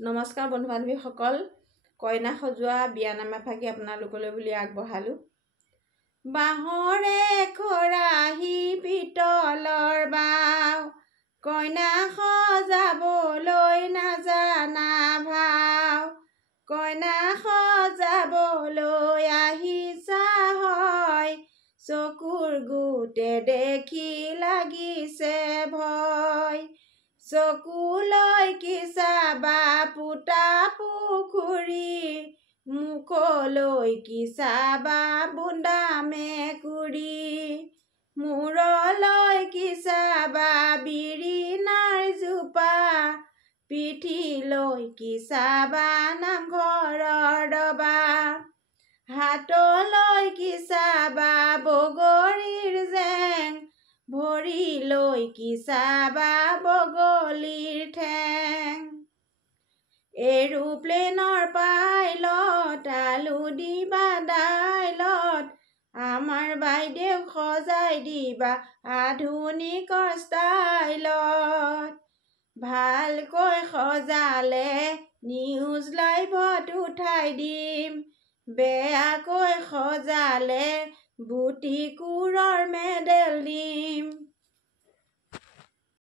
নমস্কাৰ বন্ধু বান্ধৱীসকল, কইনা সজোৱা বিয়ানামা ফাকি আপোনালোকলৈ বুলি আগবঢ়ালোঁ। বাঁহৰে খৰাহী পিতলৰ বাও, কইনা সজাবলৈ নাজানা ভাও, কইনা সজাবলৈ আহিছা হয়, চকুৰ গোটে দেখি লাগিছে ভয়। চকুলৈ কি চাবা পুতা পুখুৰী, মুখলৈ কি চাবা বুন্দা মেকুৰী, মূৰলৈ কি চাবা বিৰিণাৰ জোপা, পিঠিলৈ কি চাবা নামঘৰৰ দবা, হাতলৈ কি চাবা বগৰীৰ জেং, ভৰিলৈ কি চাবা বগলীৰ ঠেং। এৰোপ্লেনৰ পাইলট আলু দিবা দাইলত, আমাৰ বাইদেউ সজাই দিবা আধুনিকৰ ষ্টাইলত। ভালকৈ সজালে নিউজ লাইভত উঠাই দিম, বেয়াকৈ সজালে বুটিকুৰৰ মেডেল দিম।